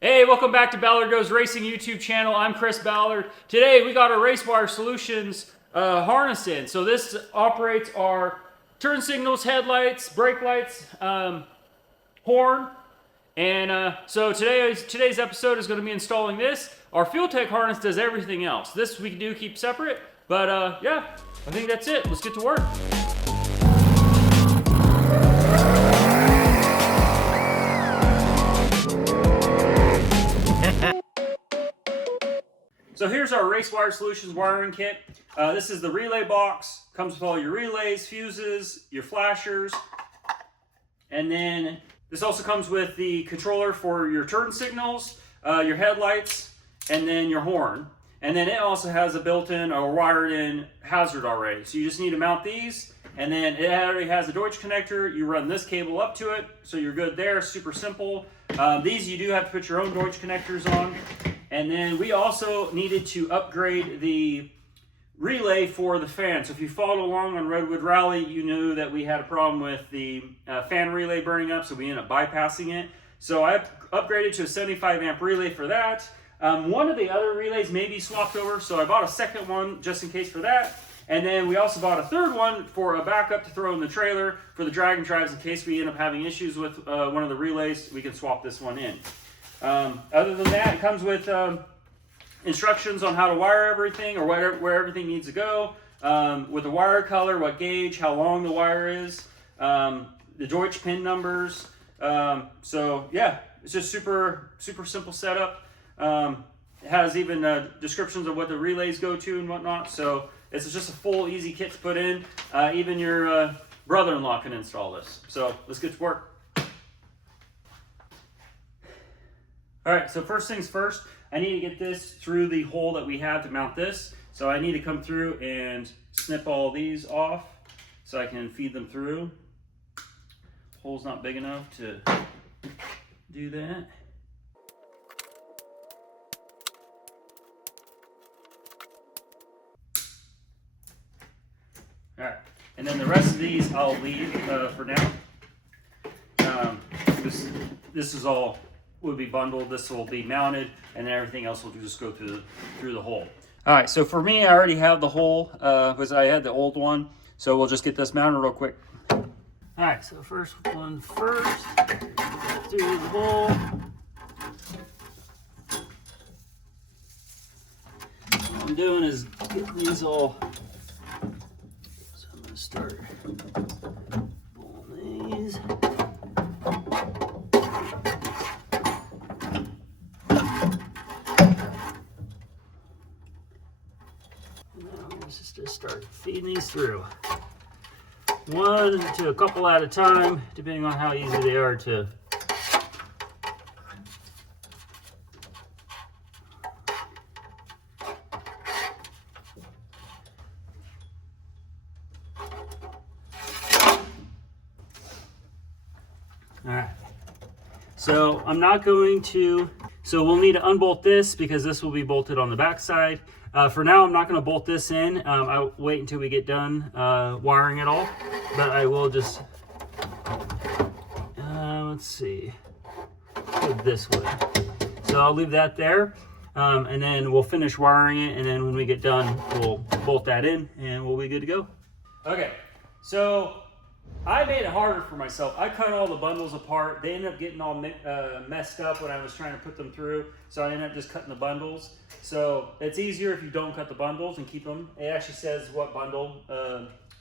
Hey, welcome back to Ballard Goes Racing YouTube channel. I'm Chris Ballard. Today we got our Race Wire Solutions harness in. So this operates our turn signals, headlights, brake lights, horn. And so today's episode is going to be installing this. Our Fuel Tech harness does everything else. This we do keep separate, but yeah, I think that's it. Let's get to work. So here's our Race Wire Solutions wiring kit. This is the relay box. Comes with all your relays, fuses, your flashers. And then this also comes with the controller for your turn signals, your headlights, and then your horn. And then it also has a built-in or wired-in hazard already. So you just need to mount these. And then it already has a Deutsch connector. You run this cable up to it, so you're good there. Super simple. These you do have to put your own Deutsch connectors on. And then we also needed to upgrade the relay for the fan. So if you followed along on Redwood Rally, you knew that we had a problem with the fan relay burning up, so we ended up bypassing it. So I upgraded to a 75 amp relay for that. One of the other relays may be swapped over, so I bought a second one just in case for that. And then we also bought a third one for a backup to throw in the trailer for the drag and drives in case we end up having issues with one of the relays. We can swap this one in. Other than that, it comes with instructions on how to wire everything or where everything needs to go, with the wire color, what gauge, how long the wire is, the Deutsch pin numbers. So yeah, it's just super simple setup. It has even descriptions of what the relays go to and whatnot. So it's just a full easy kit to put in. Even your brother-in-law can install this. So let's get to work. All right, so first things first, I need to get this through the hole that we have to mount this. So I need to come through and snip all these off so I can feed them through. The hole's not big enough to do that. All right, and then the rest of these I'll leave for now. This is all would be bundled. This will be mounted, and then everything else will just go through the hole. All right, so for me, I already have the hole because I had the old one. So we'll just get this mounted real quick. All right, so first one first, through the hole. What I'm doing is getting these all. So I'm gonna start pulling these. Just start feeding these through. One to a couple at a time, depending on how easy they are to. All right. So I'm not going to, so we'll need to unbolt this because this will be bolted on the back side. For now, I'm not going to bolt this in. I'll wait until we get done wiring it all. But I will just, let's see, go this way. So I'll leave that there. And then we'll finish wiring it. And then when we get done, we'll bolt that in and we'll be good to go. Okay, so I made it harder for myself. I cut all the bundles apart. They ended up getting all messed up when I was trying to put them through. So I ended up just cutting the bundles. So it's easier if you don't cut the bundles and keep them. It actually says what bundle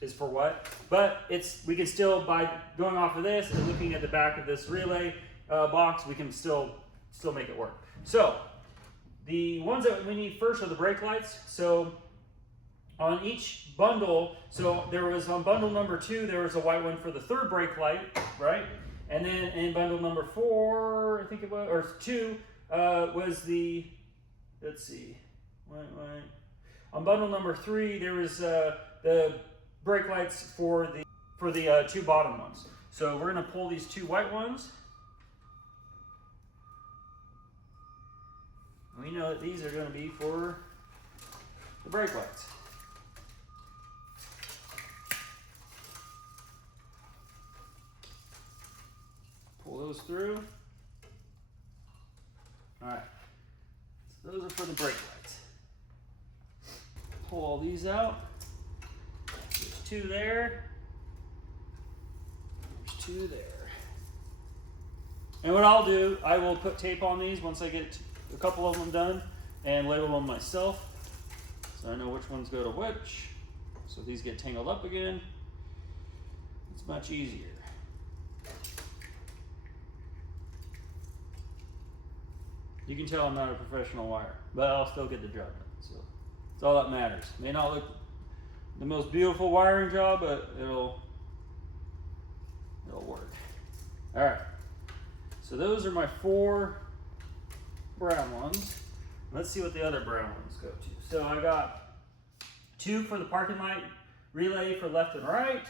is for what. But we can still, by going off of this and looking at the back of this relay box, we can still make it work. So the ones that we need first are the brake lights. So on each bundle, so there was on bundle number 2, there was a white one for the third brake light, right? And then in bundle number 4, I think it was, or 2, was the, let's see, on bundle number 3, there was the brake lights for the 2 bottom ones. So we're gonna pull these 2 white ones. We know that these are gonna be for the brake lights. Pull those through. All right, so those are for the brake lights. Pull all these out. There's 2 there. There's 2 there. And what I'll do, I will put tape on these once I get a couple of them done and label them myself, so I know which ones go to which. So if these get tangled up again, it's much easier. You can tell I'm not a professional wire, but I'll still get the job done. So it's all that matters. It may not look the most beautiful wiring job, but it'll work. All right. So those are my 4 brown ones. Let's see what the other brown ones go to. So I got 2 for the parking light relay for left and right.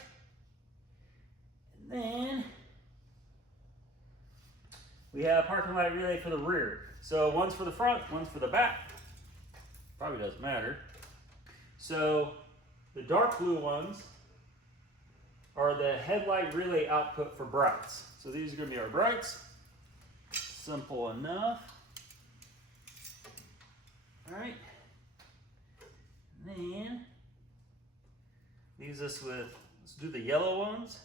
And then we have parking light relay for the rear. So one's for the front, one's for the back. Probably doesn't matter. So the dark blue ones are the headlight relay output for brights. So these are going to be our brights. Simple enough. All right. And then leaves us with, let's do the yellow ones.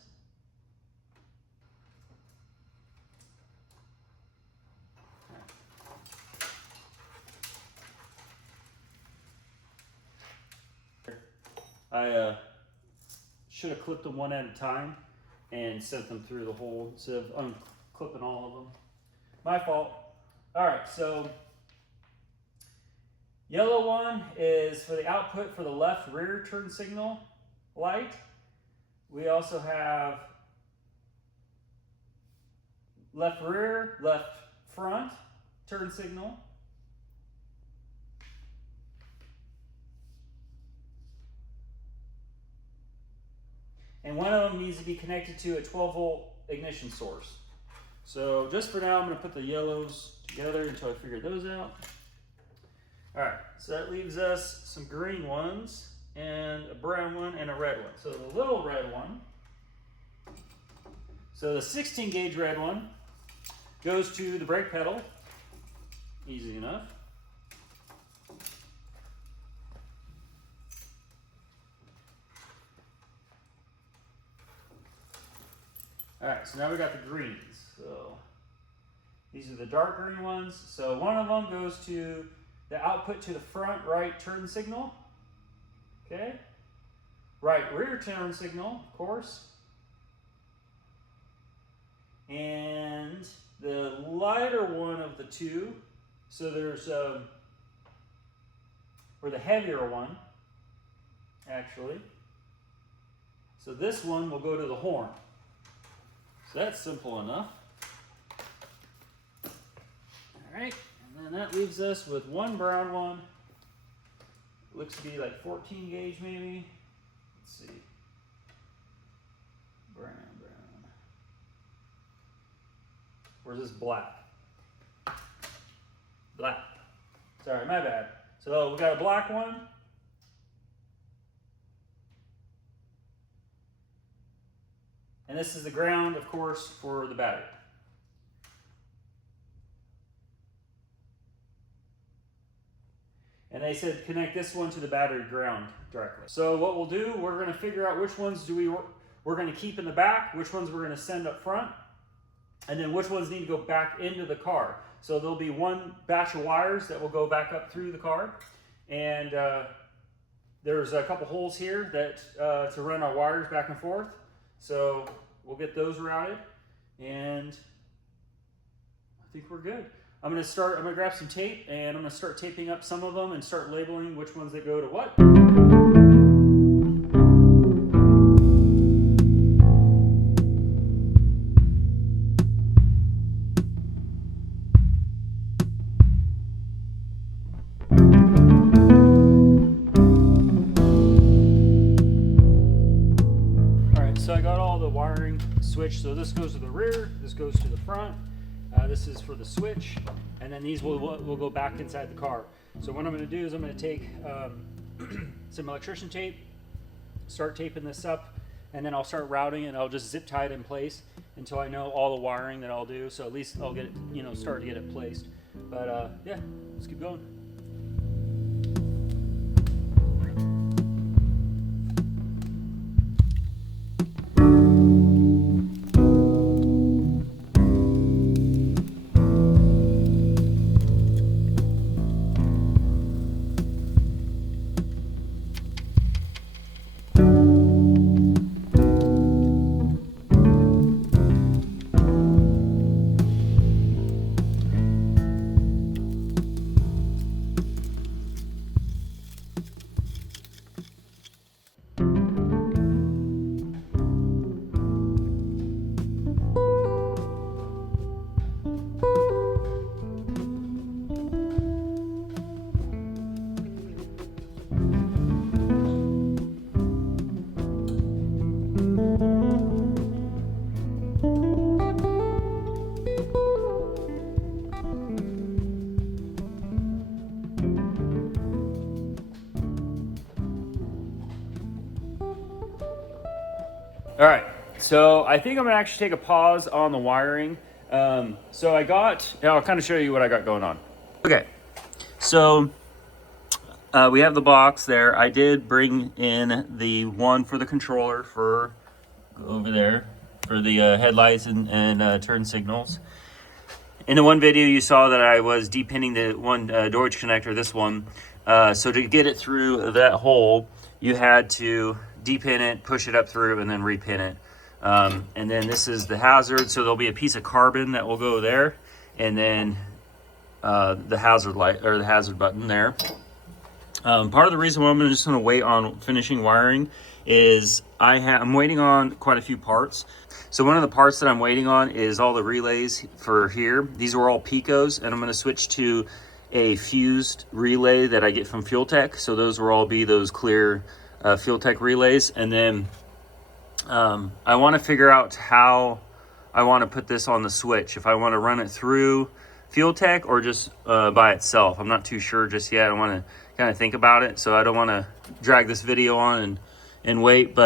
I should have clipped them one at a time and sent them through the hole instead of unclipping all of them. My fault. All right, so yellow one is for the output for the left rear turn signal light. We also have left rear, left front turn signal. And one of them needs to be connected to a 12-volt ignition source. So just for now, I'm going to put the yellows together until I figure those out. All right, so that leaves us some green ones and a brown one and a red one. So the little red one, so the 16 gauge red one goes to the brake pedal. Easy enough. All right, so now we got the greens. So these are the dark green ones. So one of them goes to the output to the front right turn signal. Okay. Right rear turn signal, of course. And the lighter one of the 2, so there's, or the heavier one, actually. So this one will go to the horn. So that's simple enough. All right, and then that leaves us with one brown one. Looks to be like 14 gauge maybe. Let's see. Brown. Or is this black? Black. Sorry, my bad. So we got a black one. And this is the ground, of course, for the battery. And they said connect this one to the battery ground directly. So what we'll do, we're going to figure out which ones we're going to keep in the back, which ones we're going to send up front, and then which ones need to go back into the car. So there'll be one batch of wires that will go back up through the car, and there's a couple holes here that to run our wires back and forth. So we'll get those routed, and I think we're good. I'm gonna grab some tape, and I'm gonna start taping up some of them and start labeling which ones that go to what. Switch. So this goes to the rear, this goes to the front, this is for the switch, and then these will go back inside the car. So what I'm going to do is I'm going to take some electrician tape, start taping this up, and then I'll start routing it, and I'll just zip tie it in place until I know all the wiring that I'll do, so at least I'll get it, start to get it placed. But yeah, let's keep going. All right, so I think I'm gonna actually take a pause on the wiring. So I'll kind of show you what I got going on. Okay, so we have the box there. I did bring in the one for the controller for over there for the headlights and turn signals. In the one video you saw that I was depinning the one Deutsch connector, this one. So to get it through that hole, you had to depin it, push it up through, and then repin it. And then this is the hazard, so there'll be a piece of carbon that will go there, and then the hazard light or the hazard button there. Part of the reason why I'm just going to wait on finishing wiring is I'm waiting on quite a few parts. So one of the parts that I'm waiting on is all the relays for here. These are all Picos, and I'm going to switch to a fused relay that I get from Fuel Tech. So those will all be those clear Fuel Tech relays. And then I want to figure out how I want to put this on the switch. If I want to run it through Fuel Tech or just by itself. I'm not too sure just yet. I want to kind of think about it. So I don't want to drag this video on and wait.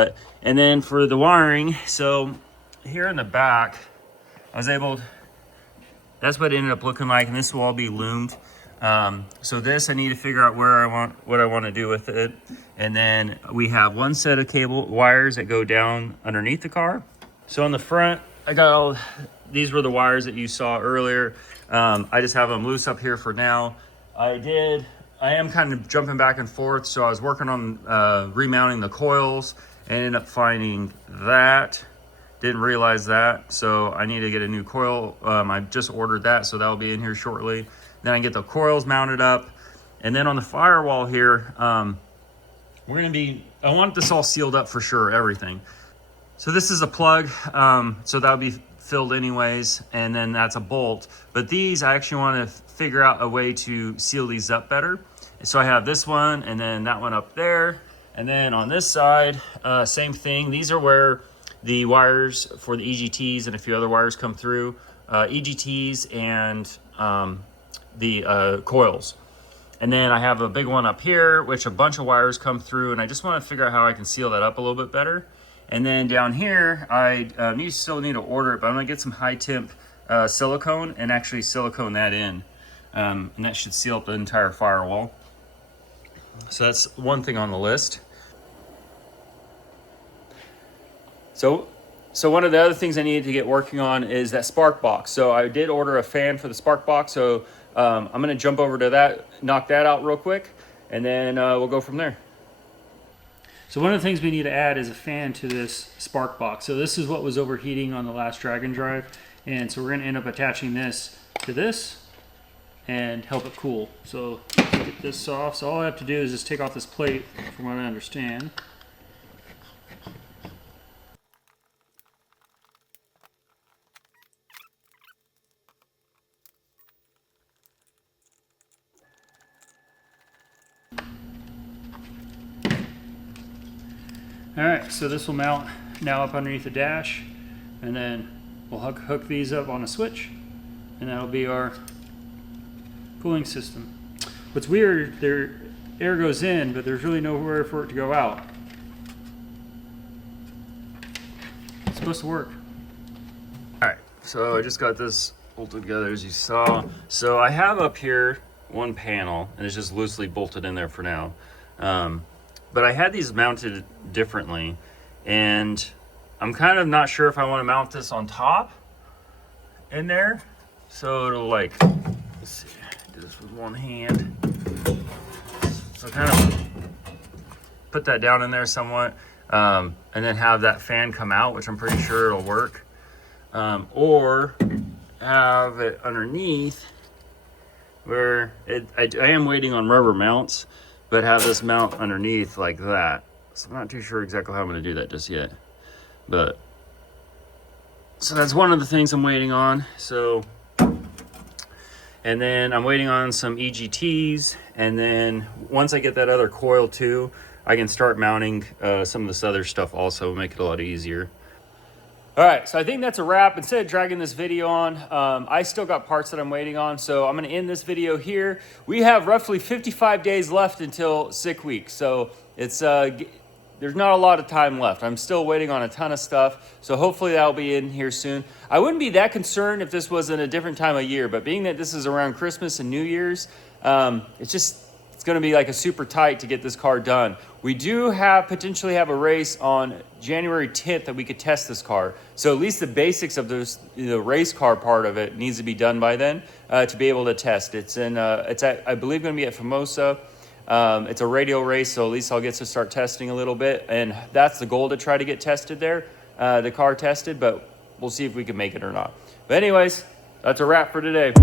And then for the wiring, so here in the back, that's what it ended up looking like, and this will all be loomed. So this, I need to figure out what I want to do with it. And then we have one set of cable wires that go down underneath the car. So on the front, these were the wires that you saw earlier. I just have them loose up here for now. I am kind of jumping back and forth. So I was working on remounting the coils and ended up finding that. Didn't realize that. So I need to get a new coil. I just ordered that, so that'll be in here shortly. Then I get the coils mounted up. And then on the firewall here, I want this all sealed up for sure, everything. So this is a plug, so that'll be filled anyways, and then that's a bolt. But these, I actually want to figure out a way to seal these up better. So I have this one, and then that one up there. And then on this side, same thing. These are where the wires for the EGTs and a few other wires come through. EGTs and the coils. And then I have a big one up here, which a bunch of wires come through, and I just want to figure out how I can seal that up a little bit better. And then down here, I still need to order it, but I'm gonna get some high temp silicone and actually silicone that in. And that should seal up the entire firewall. So that's one thing on the list. So one of the other things I needed to get working on is that spark box. So I did order a fan for the spark box. So I'm gonna jump over to that, knock that out real quick, and then we'll go from there. So one of the things we need to add is a fan to this spark box. So this is what was overheating on the last Dragon Drive. And so we're gonna end up attaching this to this and help it cool. So get this off. So all I have to do is just take off this plate, from what I understand. All right, so this will mount now up underneath the dash, and then we'll hook these up on a switch, and that'll be our cooling system. What's weird, air goes in, but there's really nowhere for it to go out. It's supposed to work. All right, so I just got this bolted together as you saw. So I have up here one panel, and it's just loosely bolted in there for now. But I had these mounted differently, and I'm kind of not sure if I want to mount this on top in there. So it'll like, let's see, do this with one hand. So kind of put that down in there somewhat, and then have that fan come out, which I'm pretty sure it'll work. Or have it underneath where I am waiting on rubber mounts, but have this mount underneath like that. So I'm not too sure exactly how I'm going to do that just yet. But so that's one of the things I'm waiting on. So, and then I'm waiting on some EGTs, and then once I get that other coil too, I can start mounting some of this other stuff also, make it a lot easier. All right, so I think that's a wrap. Instead of dragging this video on, I still got parts that I'm waiting on, so I'm gonna end this video here. We have roughly 55 days left until sick week, so it's there's not a lot of time left. I'm still waiting on a ton of stuff, so hopefully that'll be in here soon. I wouldn't be that concerned if this was in a different time of year, but being that this is around Christmas and New Year's, it's gonna be like a super tight to get this car done. We do potentially have a race on January 10th that we could test this car. So at least the basics of the race car part of it needs to be done by then to be able to test. It's I believe gonna be at Famosa. It's a radial race, so at least I'll get to start testing a little bit. And that's the goal, to try to get tested there, the car tested, but we'll see if we can make it or not. But anyways, that's a wrap for today.